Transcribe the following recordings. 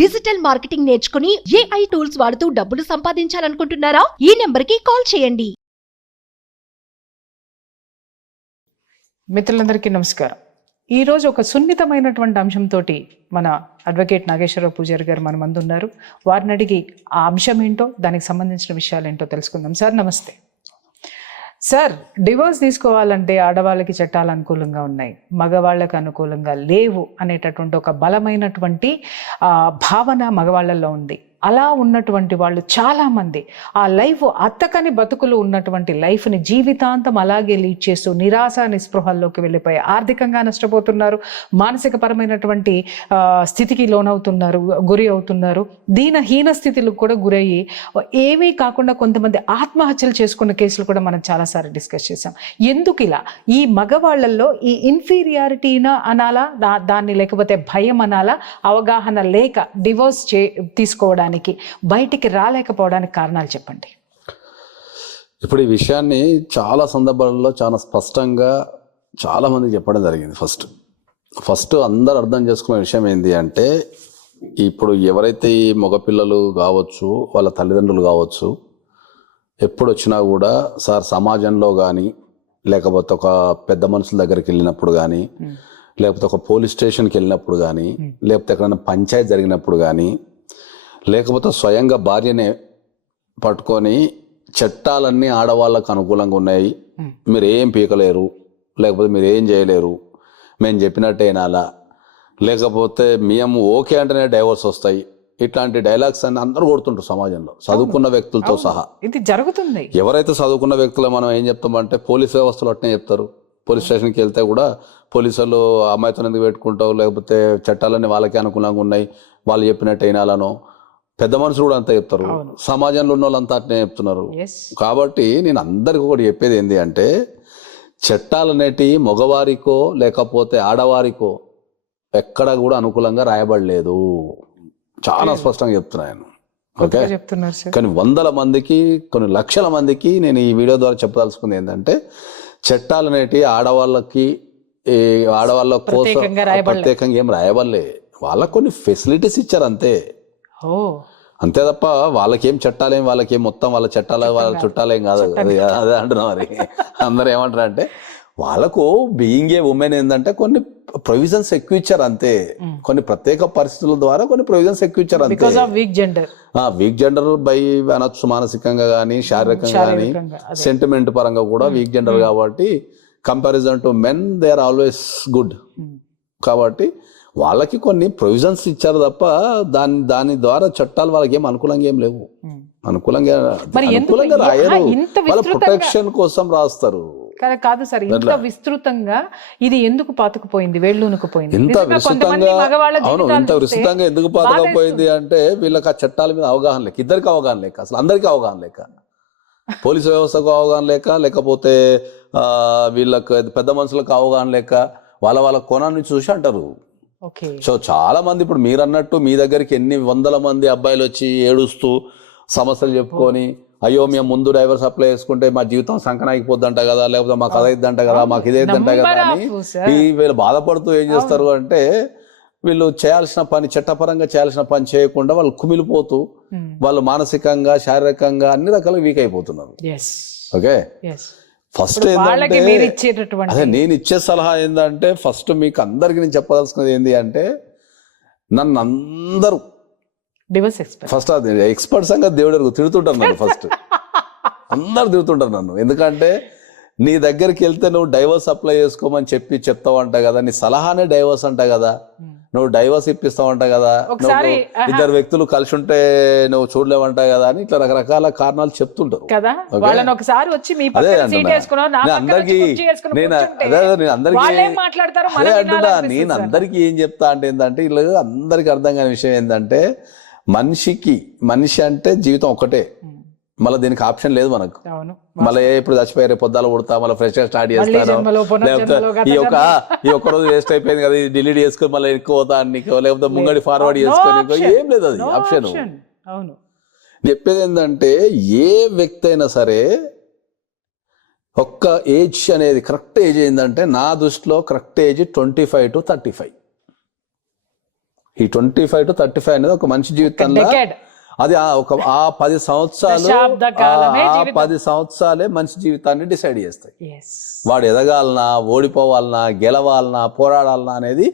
Digital marketing నేర్చుకుని AI tools వాడుతూ డబ్బులు సంపాదించాలనుకుంటున్నారా? ఈ నెంబర్కి కాల్ చేయండి. మిత్రులందరికీ నమస్కారం. ఈరోజు ఒక సున్నితమైనటువంటి అంశంతో మన అడ్వకేట్ నాగేశ్వరరావు పూజారి గారు మన ముందు ఉన్నారు. వారిని అడిగి ఆ అంశం ఏంటో, దానికి సంబంధించిన విషయాలు ఏంటో తెలుసుకుందాం. సార్ నమస్తే. సార్, డివోర్స్ తీసుకోవాలంటే ఆడవాళ్ళకి చట్టాలు అనుకూలంగా ఉన్నాయి, మగవాళ్ళకి అనుకూలంగా లేవు అనేటటువంటి ఒక బలమైనటువంటి భావన మగవాళ్ళల్లో ఉంది. అలా ఉన్నటువంటి వాళ్ళు చాలామంది ఆ లైఫ్ అత్తకని బతుకులు ఉన్నటువంటి లైఫ్ని జీవితాంతం అలాగే లీడ్ చేస్తూ నిరాశ నిస్పృహల్లోకి వెళ్ళిపోయి ఆర్థికంగా నష్టపోతున్నారు, మానసిక పరమైనటువంటి స్థితికి లోనవుతున్నారు, గురి అవుతున్నారు, దీనహీన స్థితిలకు కూడా గురయ్యి ఏమీ కాకుండా కొంతమంది ఆత్మహత్యలు చేసుకున్న కేసులు కూడా మనం చాలాసార్లు డిస్కస్ చేసాం. ఎందుకు ఇలా ఈ మగవాళ్ళల్లో ఈ ఇన్ఫీరియారిటీనా అనాలా, దాన్ని లేకపోతే భయం అనాలా, అవగాహన లేక డివోర్స్ తీసుకోవడానికి బయటికి రాలేకపోవడానికి కారణాలు చెప్పండి. ఇప్పుడు ఈ విషయాన్ని చాలా సందర్భాలలో చాలా స్పష్టంగా చాలా మందికి చెప్పడం జరిగింది. ఫస్ట్ అందరు అర్థం చేసుకునే విషయం ఏంటి అంటే, ఇప్పుడు ఎవరైతే ఈ మగపిల్లలు కావచ్చు, వాళ్ళ తల్లిదండ్రులు కావచ్చు, ఎప్పుడు వచ్చినా కూడా సార్ సమాజంలో కానీ, లేకపోతే ఒక పెద్ద మనుషుల దగ్గరికి వెళ్ళినప్పుడు కానీ, లేకపోతే ఒక పోలీస్ స్టేషన్కి వెళ్ళినప్పుడు కానీ, లేకపోతే ఎక్కడైనా పంచాయతీ జరిగినప్పుడు కానీ, లేకపోతే స్వయంగా భార్యనే పట్టుకొని చట్టాలన్నీ ఆడవాళ్ళకు అనుకూలంగా ఉన్నాయి, మీరు ఏం పీకలేరు, లేకపోతే మీరు ఏం చేయలేరు, మేము చెప్పినట్టే వినాలా, లేకపోతే మేము ఓకే అంటేనే డైవర్స్ వస్తాయి, ఇట్లాంటి డైలాగ్స్ అన్ని అందరూ కొడుతుంటారు సమాజంలో, చదువుకున్న వ్యక్తులతో సహా. ఇది జరుగుతుంది. ఎవరైతే చదువుకున్న వ్యక్తులు మనం ఏం చెప్తామంటే, పోలీస్ వ్యవస్థలు అట్నే చెప్తారు. పోలీస్ స్టేషన్కి వెళ్తే కూడా పోలీసులు అమ్మాయితో ఎందుకు పెట్టుకుంటావు, లేకపోతే చట్టాలన్నీ వాళ్ళకే అనుకూలంగా ఉన్నాయి, వాళ్ళు చెప్పినట్టు వినాలనో, పెద్ద మనుషులు కూడా అంతా చెప్తారు, సమాజంలో ఉన్న వాళ్ళంతా అట్నే చెప్తున్నారు. కాబట్టి నేను అందరికి ఒకటి చెప్పేది ఏంటి అంటే, చట్టాలు అనేటి మగవారికో లేకపోతే ఆడవారికో ఎక్కడ కూడా అనుకూలంగా రాయబడలేదు. చాలా స్పష్టంగా చెప్తున్నాను. ఓకే, కానీ వందల మందికి, కొన్ని లక్షల మందికి నేను ఈ వీడియో ద్వారా చెప్పదలుచుకుంది ఏంటంటే, చట్టాలు అనేటి ఆడవాళ్ళ కోసం ప్రత్యేకంగా ఏం రాయబడలే. వాళ్ళకు కొన్ని ఫెసిలిటీస్ ఇచ్చారు అంతే తప్ప వాళ్ళకేం చట్టాలేం, వాళ్ళకేం మొత్తం వాళ్ళ చట్టాలు వాళ్ళ చుట్టాలేం కాదు. అదే అంటున్నా. మరి అందరు ఏమంటారు అంటే, వాళ్ళకు బీయింగ్ ఏ ఉమెన్ ఏంటంటే కొన్ని ప్రొవిజన్స్ ఎక్కువ ఇచ్చారు అంతే, కొన్ని ప్రత్యేక పరిస్థితుల ద్వారా కొన్ని ప్రొవిజన్స్ ఎక్కువ ఇచ్చారు అంతే. వీక్ జెండర్ బై అనొచ్చు, మానసికంగా కానీ, శారీరకంగా కానీ, సెంటిమెంట్ పరంగా కూడా వీక్ జెండర్ కాబట్టి comparison to men they are always good. కాబట్టి వాళ్ళకి కొన్ని ప్రొవిజన్స్ ఇచ్చారు తప్ప దాని ద్వారా చట్టాలు వాళ్ళకి ఏం అనుకూలంగా ఏం లేవు. అనుకూలంగా రాయరు, వాళ్ళ ప్రొటెక్షన్ కోసం రాస్తారు. కాదు సార్, ఇంత విస్తృతంగా ఇది ఎందుకు పాతుకుపోయింది, వేళ్ళూనుకుపోయింది? ఇంత విస్తృతంగా ఎందుకు పాతుకుపోయింది అంటే, వీళ్ళకి ఆ చట్టాల మీద అవగాహన లేక, ఇద్దరికి అవగాహన లేక, అసలు అందరికీ అవగాహన లేక, పోలీసు వ్యవస్థకు అవగాహన లేక, లేకపోతే వీళ్ళకి పెద్ద మనుషులకు అవగాహన లేక, వాళ్ళ కోణాన్ని చూసి అంటారు. సో చాలా మంది, ఇప్పుడు మీరు అన్నట్టు మీ దగ్గరికి ఎన్ని వందల మంది అబ్బాయిలు వచ్చి ఏడుస్తూ సమస్యలు చెప్పుకొని, అయ్యో మేము ముందు డైవర్స్ అప్లై చేసుకుంటే మా జీవితం సంకనాగిపోద్దంట కదా, లేకపోతే మాకు అదైద్దంట కదా, మాకు ఇదేద్దంట కదా అని వీళ్ళు బాధపడుతూ ఏం చేస్తారు అంటే, వీళ్ళు చేయాల్సిన పని, చట్టపరంగా చేయాల్సిన పని చేయకుండా వాళ్ళు కుమిలిపోతూ, వాళ్ళు మానసికంగా, శారీరకంగా అన్ని రకాలుగా వీక్ అయిపోతున్నారు. ఓకే, ఫస్ట్ అదే నేను ఇచ్చే సలహా ఏంటంటే, ఫస్ట్ మీకు అందరికి నేను చెప్పదలుచుకున్నది ఏంటి అంటే, నన్ను అందరూ ఫస్ట్ అది ఎక్స్పర్ట్ సంగతి దేవుడు తిడుతుంటారు నన్ను. ఫస్ట్ అందరు తిడుతుంటారు నన్ను, ఎందుకంటే నీ దగ్గరికి వెళ్తే నువ్వు డైవర్స్ అప్లై చేసుకోమని చెప్తావంట కదా, నీ సలహానే డైవర్స్ అంట కదా, నువ్వు డైవర్స్ ఇప్పిస్తావంట కదా, ఇద్దరు వ్యక్తులు కలిసి ఉంటే నువ్వు చూడలేవంట కదా అని ఇట్లా రకరకాల కారణాలు చెప్తుంటారు. నేను అందరికీ ఏం చెప్తా అంటే ఏంటంటే, ఇలా అందరికి అర్థం కాని విషయం ఏంటంటే, మనిషి అంటే జీవితం ఒకటే, మళ్ళీ దీనికి ఆప్షన్ లేదు మనకు. మళ్ళీ ఇప్పుడు చచ్చిపోయారు, పొద్దాలు పుడతా, మళ్ళీ ఫ్రెష్ గా స్టార్ట్ చేస్తాను, లేకపోతే ఈ ఒక్క రోజు వేస్ట్ అయిపోయింది కదా, డిలీట్ చేసుకొని మళ్ళీ ఎక్కువ పోతా నీకు, లేకపోతే ముంగడి ఫార్వర్డ్ చేసుకొని, ఏం లేదు అది ఆప్షన్. చెప్పేది ఏంటంటే, ఏ వ్యక్తి అయినా సరే ఒక్క ఏజ్ అనేది కరెక్ట్ ఏజ్ ఏంటంటే, నా దృష్టిలో కరెక్ట్ ఏజ్ 25 to 35. ఈ 25 to 35 అనేది ఒక మనిషి జీవితంలో Decade. అది ఆ 10 సంవత్సరాలు దశాబ్ద కాలమే ఆ జీవితం. 10 సంవత్సరాలే మనిషి జీవితాన్ని డిసైడ్ చేస్తాయి. Yes. వాడు ఎదగాలనా, ఓడిపోవాలనా, గెలవాలనా, పోరాడాలనా అనేది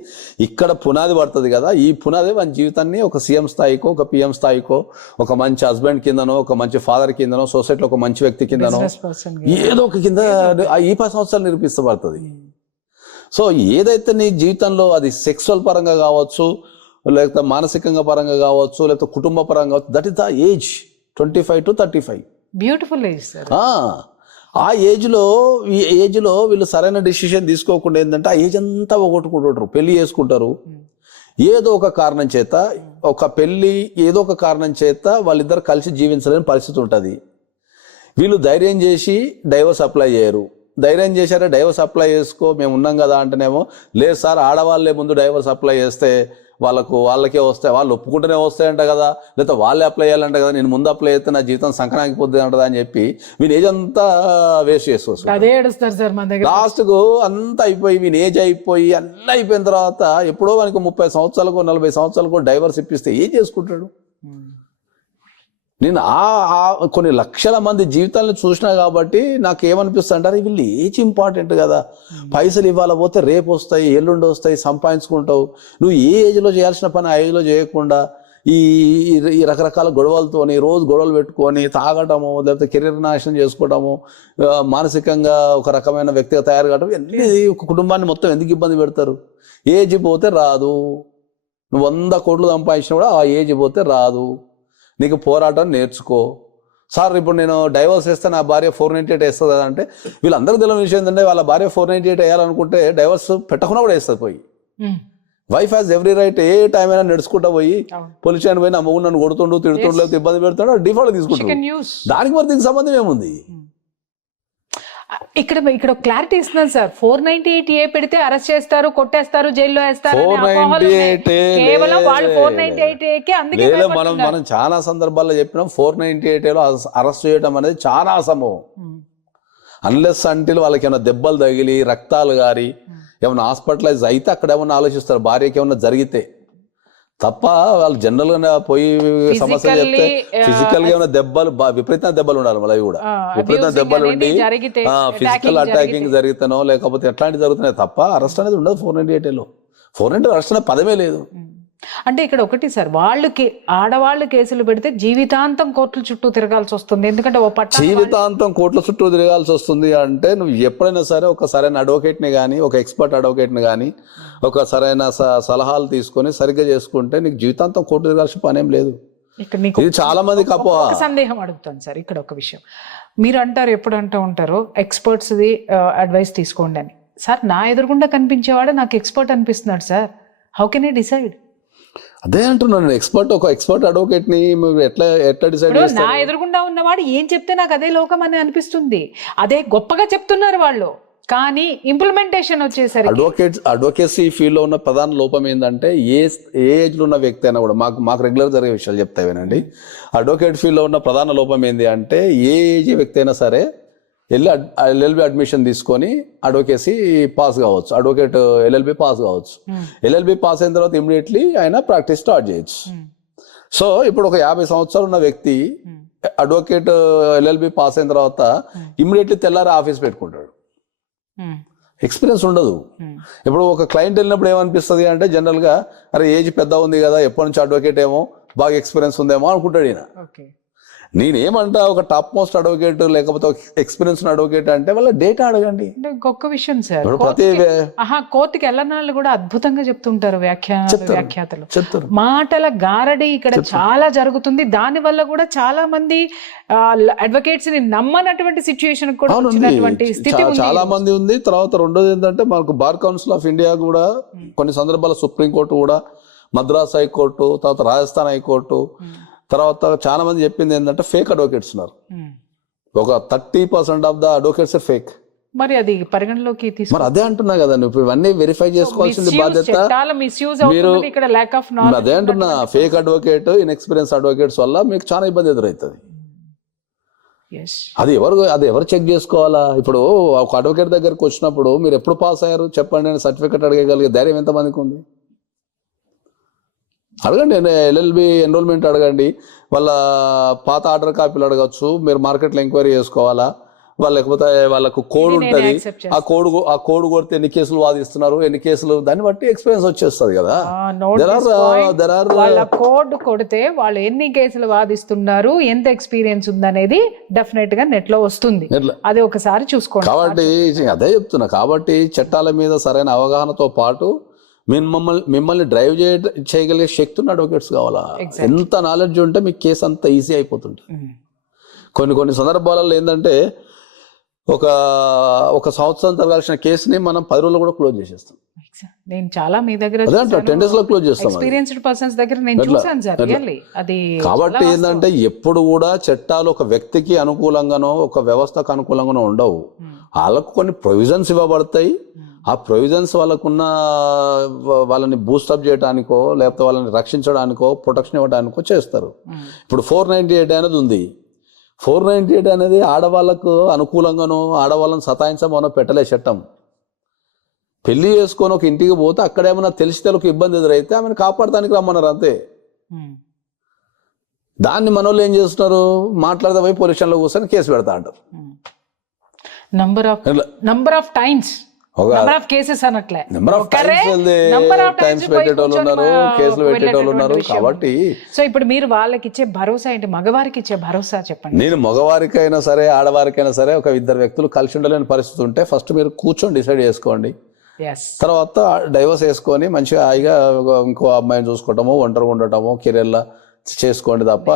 ఇక్కడ పునాది పడుతుంది కదా. ఈ పునాది మన జీవితాన్ని ఒక సీఎం స్థాయికో, ఒక పిఎం స్థాయికో, ఒక మంచి హస్బెండ్ కిందనో, ఒక మంచి ఫాదర్ కిందనో, సొసైటీలో ఒక మంచి వ్యక్తి కిందనో, Business person. ఏదో ఒక కింద ఈ 10 సంవత్సరాలు నిరూపిస్తబడుతుంది. సో ఏదైతే నీ జీవితంలో అది సెక్సువల్ పరంగా కావచ్చు, లేకపోతే మానసికంగా పరంగా కావచ్చు, లేకపోతే కుటుంబ పరంగా కావచ్చు, that is the age 25 to 35. Beautiful age sir. ఆ ఏజ్లో వీళ్ళు సరైన డిసిషన్ తీసుకోకుండా ఏంటంటే ఆ ఏజ్ అంతా పోగొట్టుకుంటుంటారు, పెళ్లి చేసుకుంటారు. ఏదో ఒక కారణం చేత ఏదో ఒక కారణం చేత వాళ్ళిద్దరు కలిసి జీవించలేని పరిస్థితి ఉంటుంది. వీళ్ళు ధైర్యం చేసి డైవర్స్ అప్లై చేయరు. ధైర్యం చేశారా డైవర్స్ అప్లై చేసుకో, మేము ఉన్నాం కదా అంటేనేమో, లేదు సార్ ఆడవాళ్ళే ముందు డైవర్స్ అప్లై చేస్తే వాళ్ళకే వస్తాయి, వాళ్ళు ఒప్పుకుంటూనే వస్తాయంట కదా, లేకపోతే వాళ్ళే అప్లై చేయాలంట కదా, నేను ముందు అప్లై చేస్తే నా జీవితం సంక్రాంతిపోద్ది అంటదా అని చెప్పి వీని ఏజ్ అంతా వేస్ట్ చేసుకోవచ్చు. అదే ఏడుస్తారు సార్ మన దగ్గర. లాస్ట్కు అంతా అయిపోయి వీని ఏజ్ అయిపోయి అన్నీ అయిపోయిన తర్వాత ఎప్పుడో మనకు 30 సంవత్సరాలకు 40 సంవత్సరాలకు డైవర్స్ ఇప్పిస్తే ఏం చేసుకుంటాడు? నేను కొన్ని లక్షల మంది జీవితాలను చూసినా కాబట్టి నాకు ఏమనిపిస్తుంది అంటే వీళ్ళు ఏజ్ ఇంపార్టెంట్ కదా, పైసలు ఇవ్వాల పోతే రేపు వస్తాయి, ఎల్లుండి వస్తాయి, సంపాదించుకుంటావు. నువ్వు ఏ ఏజ్లో చేయాల్సిన పని ఆ ఏజ్లో చేయకుండా ఈ రకరకాల గొడవలతోని రోజు గొడవలు పెట్టుకొని తాగటము, లేకపోతే కెరీర్ నాశనం చేసుకోవటము, మానసికంగా ఒక రకమైన వ్యక్తిగా తయారు కావటం, అన్నీ ఒక కుటుంబాన్ని మొత్తం ఎందుకు ఇబ్బంది పెడతారు? ఏజ్ పోతే రాదు. నువ్వు 100 కోట్లు సంపాదించినా కూడా ఆ ఏజ్ పోతే రాదు. నీకు పోరాటం నేర్చుకో. సార్ ఇప్పుడు నేను డైవర్స్ వేస్తే నా భార్య 498 వేస్తుంది కదా అంటే, వీళ్ళందరికీ తెలియని విషయం ఏంటంటే వాళ్ళ భార్య 498 వేయాలనుకుంటే డైవర్స్ పెట్టకుండా కూడా వేస్తుంది పోయి. Wife has every right A time అయినా నడుచుకుంటా పోయి పోలీస్ స్టేషన్ పోయి నా మొగుడు నన్ను కొడుతుండు, తిడుతుండు, లేకపోతే ఇబ్బంది పెడుతుండో డిఫాల్ట్ తీసుకుంటాడు. దానికి మరి దీనికి సంబంధం ఏముంది? ఇక్కడ క్లారిటీ ఇస్తున్నాను సార్. 498A పెడితే అరెస్ట్ చేస్తారు, కొట్టేస్తారు, జైల్లో వేస్తారు. కేవలం వాళ్ళు 498A అందుకే మనం చాలా సందర్భాల్లో చెప్పినాం 498Aలో అరెస్ట్ చేయడం అనేది చాలా అసంభవం. అన్లెస్ అంటిల్ వాళ్ళకి ఏమైనా దెబ్బలు తగిలి రక్తాలు గారి ఏమైనా హాస్పిటలైజ్ అయితే అక్కడ ఏమన్నా ఆలోచిస్తారు, భార్యకి ఏమన్నా జరిగితే తప్ప వాళ్ళు జనరల్ గా పోయి సమస్య చెప్తే ఫిజికల్ గా ఏమైనా దెబ్బలు విపరీతమైన దెబ్బలు ఉండాలి. మళ్ళీ కూడా విపరీతమైన దెబ్బలు ఉండి ఫిజికల్ అటాకింగ్ జరిగితేనో లేకపోతే ఎట్లాంటివి జరుగుతున్నాయి తప్ప అరెస్ట్ అనేది ఉండదు 498లో. 498 అరెస్ట్ అనే పదమే లేదు. అంటే ఇక్కడ ఒకటి సార్, ఆడవాళ్ళు కేసులు పెడితే జీవితాంతం కోర్టుల చుట్టూ తిరగాల్సి వస్తుంది. ఎందుకంటే జీవితాంతం కోర్టుల చుట్టూ తిరగాల్సి వస్తుంది అంటే నువ్వు ఎప్పుడైనా సరే ఒక సరైన అడ్వకేట్ని కానీ, ఒక ఎక్స్పర్ట్ అడ్వకేట్ని కానీ, ఒక సరైన సలహాలు తీసుకొని సరిగ్గా చేసుకుంటే నీకు జీవితాంతం కోర్టు తిరగాల్సిన పని ఏం లేదు. ఇది చాలా మందికి సందేహం అడుగుతాను సార్. ఇక్కడ ఒక విషయం మీరు అంటారు, ఎప్పుడు అంటూ ఉంటారు ఎక్స్పర్ట్స్ది అడ్వైస్ తీసుకోండి అని. సార్ నా ఎదురుగుండా కనిపించేవాడు నాకు ఎక్స్పర్ట్ అనిపిస్తున్నాడు sir, how can I decide? అదే అంటున్నాను, ఒక ఎక్స్పర్ట్ అడ్వకేట్ ని ఎట్లా డిసైడ్ చేస్తారు? నా ఎదురుగుండా ఉన్నవాడు ఏం చెప్తే నాకు అదే లోకం అని అనిపిస్తుంది, అదే గొప్పగా చెప్తున్నారు వాళ్ళు, కానీ ఇంప్లిమెంటేషన్ వచ్చేసరికి అడ్వకేసీ ఫీల్డ్ లో ఉన్న ప్రధాన లోపం ఏంటంటే ఏ ఏజ్ లో ఉన్న వ్యక్తి అయినా కూడా మాకు రెగ్యులర్ జరిగే విషయాలు చెప్తావేనండి. అడ్వకేట్ ఫీల్డ్ లో ఉన్న ప్రధాన లోపం ఏంటి అంటే ఏ ఏజ్ వ్యక్తి అయినా సరే వెళ్ళి ఎల్ఎల్బి అడ్మిషన్ తీసుకొని అడ్వకేసీ పాస్ కావచ్చు, అడ్వకేట్ ఎల్ఎల్బి పాస్ కావచ్చు. ఎల్ఎల్బి పాస్ అయిన తర్వాత ఇమీడియట్లీ ఆయన ప్రాక్టీస్ స్టార్ట్ చేయొచ్చు. సో ఇప్పుడు ఒక 50 సంవత్సరాలు ఉన్న వ్యక్తి అడ్వకేట్ ఎల్ఎల్బి పాస్ అయిన తర్వాత ఇమీడియట్లీ తెల్లారి ఆఫీస్ పెట్టుకుంటాడు. ఎక్స్పీరియన్స్ ఉండదు. ఇప్పుడు ఒక క్లయింట్ వెళ్ళినప్పుడు ఏమనిపిస్తుంది అంటే జనరల్ గా అరే ఏజ్ పెద్ద ఉంది కదా, ఎప్పటి నుంచి అడ్వకేట్ ఏమో బాగా ఎక్స్పీరియన్స్ ఉందేమో అనుకుంటాడు ఈయన. నేనేమంటా ఒక టాప్ మోస్ట్ అడ్వకేట్ లేకపోతే ఎక్స్పీరియన్స్ అడ్వకేట్ అంటే వాళ్ళ డేటా అడగండి. ఇంకొక విషయం సార్, కోర్టుకి వెళ్ళనాళ్ళు కూడా అద్భుతంగా చెప్తుంటారు వ్యాఖ్యాతలు. మాటల గారడి ఇక్కడ చాలా జరుగుతుంది. దాని వల్ల కూడా చాలా మంది అడ్వకేట్స్ ని నమ్మనటువంటి సిచ్యుయేషన్ కూడా వచ్చినటువంటి స్థితి చాలా మంది ఉంది. తర్వాత రెండోది ఏంటంటే మనకు బార్ కౌన్సిల్ ఆఫ్ ఇండియా కూడా కొన్ని సందర్భాల్లో సుప్రీంకోర్టు కూడా, మద్రాస్ హైకోర్టు, తర్వాత రాజస్థాన్ హైకోర్టు, తర్వాత చాలా మంది చెప్పింది ఏంటంటే ఫేక్ అడ్వకేట్స్ ఉన్నారు. ఒక 30% ఆఫ్ ద అడ్వకేట్స్ ఫేక్. మరి అది పరిగణలోకి తీసుకు, మరి అదే అంటున్నా కదా నువ్వు ఇవన్నీ వెరిఫై చేసుకోవాల్సింది బాధ్యత మీరు. అదే అంటున్నా, ఫేక్ అడ్వకేట్, ఇన్ఎక్స్పీరియన్స్ అడ్వకేట్స్ వల్ల మీకు చాలా ఇబ్బంది ఎదురవుతుంది. అది ఎవరు చెక్ చేసుకోవాలా? ఇప్పుడు ఒక అడ్వకేట్ దగ్గరకు వచ్చినప్పుడు మీరు ఎప్పుడు పాస్ అయ్యారు చెప్పండి అని సర్టిఫికెట్ అడగగలిగే ధైర్యం ఎంతమందికి ఉంది? అడగండి, ఎల్ఎల్బి ఎన్రోల్మెంట్ అడగండి, వాళ్ళ పాత ఆర్డర్ కాపీలు అడగచ్చు, మీరు మార్కెట్లో ఎంక్వైరీ చేసుకోవాలా, వాళ్ళు లేకపోతే వాళ్ళకు కోడ్ ఉంటుంది, ఆ కోడ్ కొడితే ఎన్ని కేసులు వాదిస్తున్నారు, ఎన్ని కేసులు, దాన్ని బట్టి ఎక్స్పీరియన్స్ వచ్చేస్తుంది కదా. వాళ్ళ కోడ్ కొడితే వాళ్ళు ఎన్ని కేసులు వాదిస్తున్నారు, ఎంత ఎక్స్పీరియన్స్ ఉందనేది డెఫినెట్ గా నెట్ లో వస్తుంది, అది ఒకసారి చూసుకోండి. కాబట్టి అదే చెప్తున్నా, కాబట్టి చట్టాల మీద సరైన అవగాహనతో పాటు మిమ్మల్ని డ్రైవ్ చేయగలిగే శక్తి ఉన్న అడ్వకేట్స్ కావాలా. ఎంత నాలెడ్జ్ ఉంటే మీకు కేసు అంత ఈజీ అయిపోతుంటుంది. కొన్ని సందర్భాలలో ఏంటంటే ఒక సంవత్సరం జరగాల్సిన కేసుని మనం 10 రోజులు కూడా క్లోజ్ చేసేస్తాం. నేను చాలా మీ దగ్గర 10 days లో క్లోజ్ చేస్తాం. ఎక్స్పీరియన్స్డ్ పర్సన్స్ దగ్గర నేను చూసాను సార్, అది. కాబట్టి ఏంటంటే ఎప్పుడు కూడా చట్టాలు ఒక వ్యక్తికి అనుకూలంగానో ఒక వ్యవస్థకు అనుకూలంగానో ఉండవు. వాళ్ళకు కొన్ని ప్రొవిజన్స్ ఇవ్వబడతాయి. ఆ ప్రొవిజన్స్ వాళ్ళని బూస్టప్ చేయడానికో లేకపోతే వాళ్ళని రక్షించడానికో ప్రొటెక్షన్ ఇవ్వడానికో చేస్తారు. ఇప్పుడు 498 అనేది ఉంది. 498 అనేది ఆడవాళ్ళకు అనుకూలంగానో ఆడవాళ్ళని సతాయించమనో పెట్టలే చట్టం. పెళ్లి చేసుకొని ఒక ఇంటికి పోతే అక్కడేమన్నా తెలిసి ఒక ఇబ్బంది ఎదురైతే ఆమెను కాపాడటానికి రమ్మన్నారు అంతే. దాన్ని మనోళ్ళు ఏం చేస్తున్నారు, మాట్లాడదా పోయి పోలీస్ స్టేషన్లో కూర్చొని కేసు పెడతా అంటారు. నంబర్ ఆఫ్ టైమ్స్ కేసెస్ అనట్లే, టైమ్స్ పెట్టేటోళ్ళు ఉన్నారు, కేసులు పెట్టేటోళ్ళు ఉన్నారు. కాబట్టి సో ఇప్పుడు మీరు వాళ్ళకి ఇచ్చే భరోసా ఏంటి, మగవారికి ఇచ్చే భరోసా చెప్పండి. నేను మగవారికైనా సరే ఆడవారికైనా సరే ఒక ఇద్దరు వ్యక్తులు కలిసి ఉండలేని పరిస్థితి ఉంటే ఫస్ట్ మీరు కూర్చొని డిసైడ్ చేసుకోండి. తర్వాత డైవర్స్ వేసుకొని మంచిగా హాయిగా ఇంకో అమ్మాయిని చూసుకోవటమో ఒంటరిగా ఉండటమో కెరీర్లా చేసుకోండి తప్ప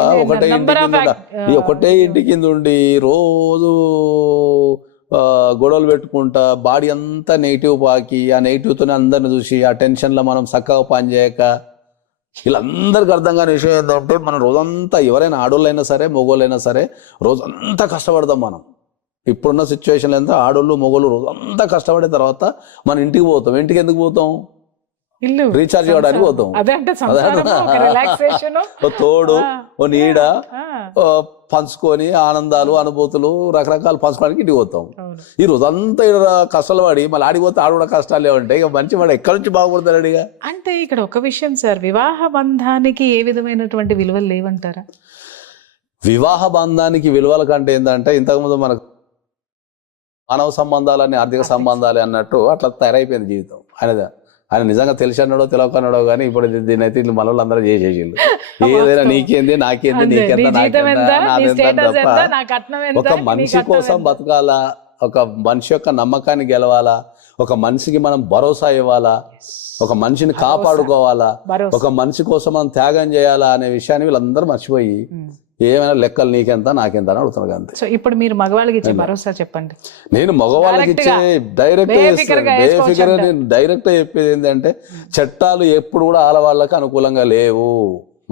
ఒకటే ఇంటి కింద ఉండి రోజు గొడవలు పెట్టుకుంటా బాడీ అంతా నెగిటివ్ పాకి ఆ నెగిటివ్తోనే అందరిని చూసి ఆ టెన్షన్లో మనం చక్కగా పని చేయక వీళ్ళందరికీ అర్థం కాని విషయం ఏంటంటే మనం రోజంతా ఎవరైనా ఆడోళ్ళైనా సరే మొగోళ్ళైనా సరే రోజంతా కష్టపడదాం. మనం ఇప్పుడున్న సిచ్యువేషన్లో ఎంత ఆడోళ్ళు మొగోళ్ళు రోజంతా కష్టపడిన తర్వాత మన ఇంటికి పోతాం. ఇంటికి ఎందుకు పోతాం, రీఛార్జ్ చేయడానికి పోతాం. తోడు ఓ నీడ పంచుకొని ఆనందాలు అనుభూతులు రకరకాలు పంచుకోవడానికి ఇంటికి పోతాం. ఈ రోజంతా కష్టాలు పడి మళ్ళీ ఆడిపోతే ఆడ కూడా కష్టాలే ఉంటాయి. ఇక మంచి వాడు ఎక్కడి నుంచి బాగుపడతాడు అడిగా. అంటే ఇక్కడ ఒక విషయం సార్, వివాహ బంధానికి ఏ విధమైనటువంటి విలువలు లేవంటారా? వివాహ బంధానికి విలువల కంటే ఏంటంటే ఇంతకుముందు మనకు మానవ సంబంధాలని ఆర్థిక సంబంధాలు అన్నట్టు అట్లా తయారైపోయింది జీవితం. ఆయన నిజంగా తెలిసి అన్నాడో తెలియకన్నాడో కానీ ఇప్పుడు దీని అయితే ఇల్లు మన వాళ్ళందరూ చేసేసిండు. ఏదైనా నీకేంది నాకేంది నీకెంత నాకెంత. ఒక మనిషి కోసం బతకాలా, ఒక మనిషి యొక్క నమ్మకాన్ని గెలవాలా, ఒక మనిషికి మనం భరోసా ఇవ్వాలా, ఒక మనిషిని కాపాడుకోవాలా, ఒక మనిషి కోసం మనం త్యాగం చేయాలా అనే విషయాన్ని వీళ్ళందరూ మర్చిపోయి ఏమైనా లెక్కలు నీకెంత నాకెంత అని అడుగుతున్నారు అంతే. సో ఇప్పుడు మీరు మగవాళ్ళకి ఇచ్చే భరోసా చెప్పండి. నేను మగవాళ్ళకి ఇచ్చే డైరెక్ట్ చెప్పేది ఏంటంటే చట్టాలు ఎప్పుడు కూడా ఆడవాళ్ళకి అనుకూలంగా లేవు.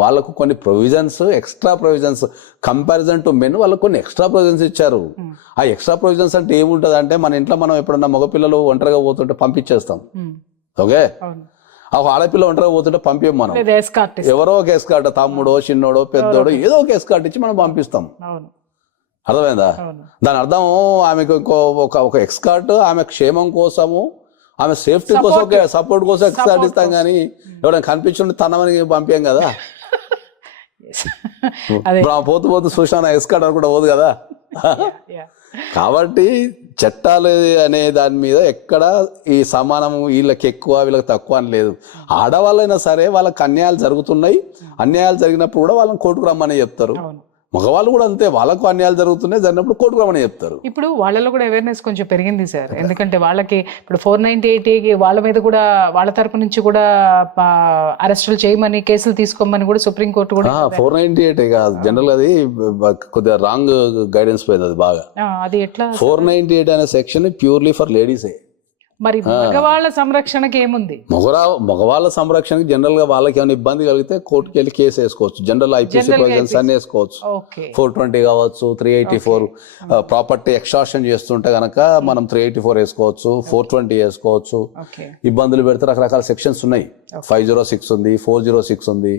వాళ్ళకు కొన్ని provisions, extra provisions comparison to men వాళ్ళకు కొన్ని ఎక్స్ట్రా ప్రొవిజన్స్ ఇచ్చారు. ఆ ఎక్స్ట్రా ప్రొవిజన్స్ అంటే ఏముంటుంది అంటే మన ఇంట్లో మనం ఎప్పుడన్నా మగపిల్లలు ఒంటరిగా పోతుంటే పంపించేస్తాం. ఓకే, ఒక ఆడపిల్ల ఒంటరిగా పోతుంటే పంపించం మనం. ఎవరో ఒక ఎస్కార్ట్, తమ్ముడో చిన్నోడో పెద్దోడో ఏదో ఒక ఎస్కార్ట్ ఇచ్చి మనం పంపిస్తాం. అర్థమైందా? దాని అర్థం ఆమెకు ఒక ఎస్కార్ట్ ఆమె క్షేమం కోసము, ఆమె సేఫ్టీ కోసం, సపోర్ట్ కోసం ఎస్కార్ట్ ఇస్తాం. కానీ ఎవరైనా కనిపించుంటే తనమని పంపాం కదా. పోతూ పోతూ చూసాను ఎస్కార్ట్ అని కూడా పోదు కదా. కాబట్టి చట్టాలు అనే దాని మీద ఎక్కడ ఈ సమానము వీళ్ళకి ఎక్కువ వీళ్ళకి తక్కువ అని లేదు. ఆడవాళ్ళైనా సరే వాళ్ళకి అన్యాయాలు జరుగుతున్నాయి. అన్యాయాలు జరిగినప్పుడు కూడా వాళ్ళని కోర్టుకు రమ్మని చెప్తారు. మగవాళ్ళు కూడా అంతే, వాళ్ళకు అన్యాయాలు జరుగుతున్నాయి, జరిగినప్పుడు కోర్టుకు రమ్మని చెప్తారు. ఇప్పుడు వాళ్ళలో కూడా అవేర్నెస్ కొంచెం పెరిగింది సార్. ఎందుకంటే వాళ్ళకి ఇప్పుడు 498 వాళ్ళ మీద కూడా వాళ్ళ తరపు నుంచి కూడా అరెస్టులు చేయమని, కేసులు తీసుకోమని కూడా సుప్రీంకోర్టు కూడా 498 కాదు, జనరల్ అది కొద్దిగా రాంగ్ గైడెన్స్ పోయింది. అది బాగా అది ఎట్లా 498 అనే సెక్షన్ ప్యూర్లీ ఫర్ లేడీసే. మరి మగవాళ్ళ సంరక్షణకి ఏముంది? మగవాళ్ళ సంరక్షణకి జనరల్ గా వాళ్ళకి ఏమైనా ఇబ్బంది కలిగితే కోర్టుకి వెళ్ళి కేసు వేసుకోవచ్చు. జనరల్ ఐపీసీ ప్రొవిజన్స్ అన్ని వేసుకోవచ్చు. 420 కావచ్చు, 384 ప్రాపర్టీ ఎక్స్ట్రాక్షన్ చేస్తుంటే గనక మనం 384 వేసుకోవచ్చు, 420 వేసుకోవచ్చు. ఇబ్బందులు పెడితే రకరకాల సెక్షన్స్ ఉన్నాయి. 506 ఉంది, 406 ఉంది,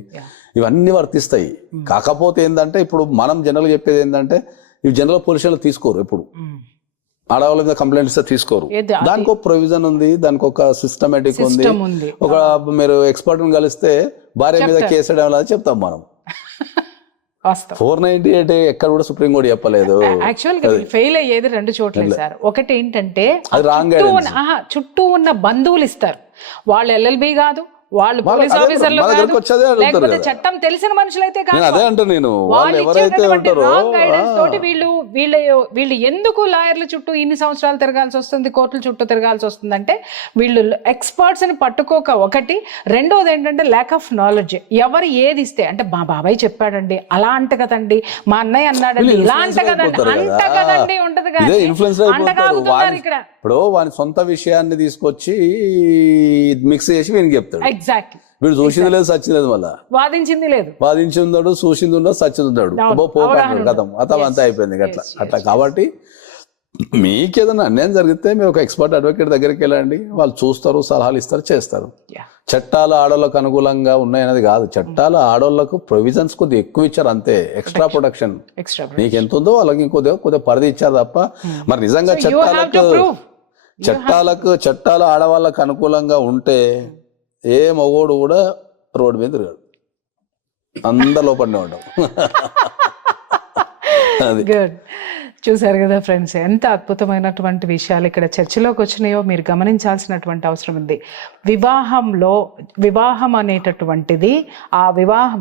ఇవన్నీ వర్తిస్తాయి. కాకపోతే ఏంటంటే ఇప్పుడు మనం జనరల్ చెప్పేది ఏంటంటే ఇవి జనరల్ పొజిషన్లు తీసుకోరు. ఎప్పుడు ఆడవాళ్ళ మీద కంప్లైంట్స్ తీసుకోరు. దానికి ఒక ప్రొవిజన్ ఉంది, దానికి ఒక సిస్టమేటిక్ ఉంది. ఒక మీరు ఎక్స్పర్ట్ కలిస్తే భార్య మీద చెప్తారు. కేసు వేయడం వల్ల చెప్తాం మనం. వాస్తవం. 498 ఎక్కడ కూడా సుప్రీంకోర్టు చెప్పలేదు. యాక్చువల్ గా ఫెయిల్ అయ్యేది 2 చోట్లే సార్. ఒకటి ఏంటంటే అది wrong guidance. చుట్టూ ఉన్న బంధువులు ఇస్తారు. వాళ్ళు ఎల్ఎల్బి కాదు, వాళ్ళు పోలీస్ అదే ఆఫీసర్లు మన కాదు, దగ్గరకు వచ్చేదే అడుగుతారు లేకపోతే కదా. చట్టం తెలిసిన మనుషులైతే కాదు. నేను అదే అంటే నేను వాళ్ళు వాళ్ళు ఎవరైతే ఇచ్చేటటువంటి ఉంటారో wrong guidance తోటి వీళ్ళు ఎందుకు లాయర్ల చుట్టూ ఇన్ని సంవత్సరాలు తిరగాల్సి వస్తుంది, కోర్టుల చుట్టూ తిరగాల్సి వస్తుందంటే వీళ్ళు ఎక్స్పర్ట్స్ ని పట్టుకోక ఒకటి. రెండోది ఏంటంటే ల్యాక్ ఆఫ్ నాలెడ్జ్. ఎవరు ఏది ఇస్తే అంటే మా బాబాయ్ చెప్పాడండి, అలా అంట కదండి, మా అన్నయ్య అన్నాడండి, ఇలా అంట కదండి, అంట కదండి ఉంటది ఇదే ఇన్ఫ్లుయెన్స్ అయిపోతారు. అంటగాగుతున్నారు ఇక్కడ. ఇప్పుడు వాని సొంత విషయాన్ని తీసుకొచ్చి మిక్స్ చేసి వీనికి చెప్తాడు. ఎగ్జాక్ట్లీ. వీడు చూసింది లేదు సచ్చింది లేదు, మళ్ళా వాదించింది లేదు, వాదించి ఉన్నాడు, చూసింది ఉన్నాడు, సచ్చింది ఉన్నాడు, కథం అంతా అయిపోయింది అట్లా అట్లా. కాబట్టి మీకేదైనా అన్యాయం జరిగితే మీరు ఒక ఎక్స్పర్ట్ అడ్వకేట్ దగ్గరికి వెళ్ళండి, వాళ్ళు చూస్తారు, సలహాలు ఇస్తారు, చేస్తారు. చట్టాలు ఆడోళ్ళకు అనుకూలంగా ఉన్నాయనేది కాదు, చట్టాలు ఆడోళ్ళకు ప్రొవిజన్స్ కొద్దిగా ఎక్కువ ఇచ్చారు అంతే. ఎక్స్ట్రా ప్రొటెక్షన్ నీకు ఎంత ఉందో వాళ్ళకి కొద్దిగా పరిధి ఇచ్చారు తప్ప. మరి నిజంగా చట్టాలు ఆడవాళ్ళకు అనుకూలంగా ఉంటే ఏ మగోడు కూడా రోడ్డు మీద తిరగాడు, అందరిలో పడినే ఉంటాం. గుడ్. చూసారు కదా ఫ్రెండ్స్, ఎంత అద్భుతమైనటువంటి విషయాలు ఇక్కడ చర్చలోకి వచ్చినాయో మీరు గమనించాల్సినటువంటి అవసరం ఉంది. వివాహం అనేటటువంటిది ఆ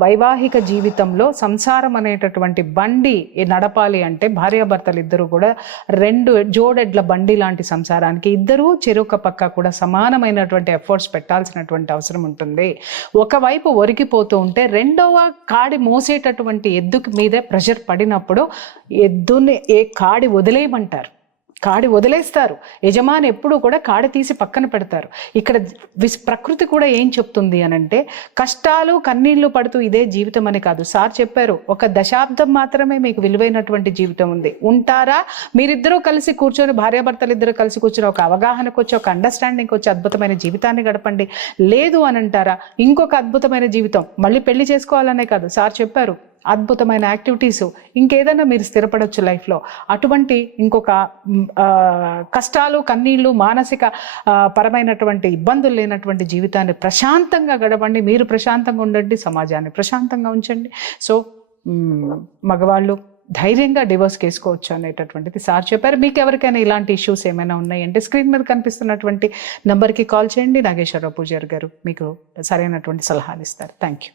వైవాహిక జీవితంలో సంసారం అనేటటువంటి బండి నడపాలి అంటే భార్యాభర్తలు ఇద్దరు కూడా 2 జోడెడ్ల బండి లాంటి సంసారానికి ఇద్దరూ చెరొక పక్క కూడా సమానమైనటువంటి ఎఫర్ట్స్ పెట్టాల్సినటువంటి అవసరం ఉంటుంది. ఒకవైపు ఒరిగిపోతూ ఉంటే రెండవ కాడి మోసేటటువంటి ఎద్దుకి మీదే ప్రెషర్ పడినప్పుడు ఎద్దుని కాడి వదిలేయమంటారు, కాడి వదిలేస్తారు. యజమాని ఎప్పుడు కూడా కాడి తీసి పక్కన పెడతారు. ఇక్కడ ప్రకృతి కూడా ఏం చెప్తుంది అనంటే కష్టాలు కన్నీళ్లు పడుతూ ఇదే జీవితం అని కాదు. సార్ చెప్పారు, 1 దశాబ్దం మాత్రమే మీకు విలువైనటువంటి జీవితం ఉంది. ఉంటారా? మీరిద్దరూ కలిసి కూర్చొని, భార్యాభర్తలు ఇద్దరు కలిసి కూర్చొని ఒక అవగాహనకు వచ్చి, ఒక అండర్స్టాండింగ్ వచ్చి అద్భుతమైన జీవితాన్ని గడపండి. లేదు అని అంటారా, ఇంకొక అద్భుతమైన జీవితం, మళ్ళీ పెళ్లి చేసుకోవాలనే కాదు, సార్ చెప్పారు అద్భుతమైన యాక్టివిటీస్, ఇంకేదైనా మీరు స్థిరపడవచ్చు లైఫ్లో. అటువంటి ఇంకొక కష్టాలు కన్నీళ్లు మానసిక పరమైనటువంటి ఇబ్బందులు లేనటువంటి జీవితాన్ని ప్రశాంతంగా గడపండి. మీరు ప్రశాంతంగా ఉండండి, సమాజాన్ని ప్రశాంతంగా ఉంచండి. సో మగవాళ్ళు ధైర్యంగా డివోర్స్ చేసుకోవచ్చు అనేటటువంటిది సార్ చెప్పారు. మీకు ఎవరికైనా ఇలాంటి ఇష్యూస్ ఏమైనా ఉన్నాయంటే స్క్రీన్ మీద కనిపిస్తున్నటువంటి నెంబర్కి కాల్ చేయండి. నాగేశ్వరరావు పూజారి గారు మీకు సరైనటువంటి సలహాలు ఇస్తారు. Thank you.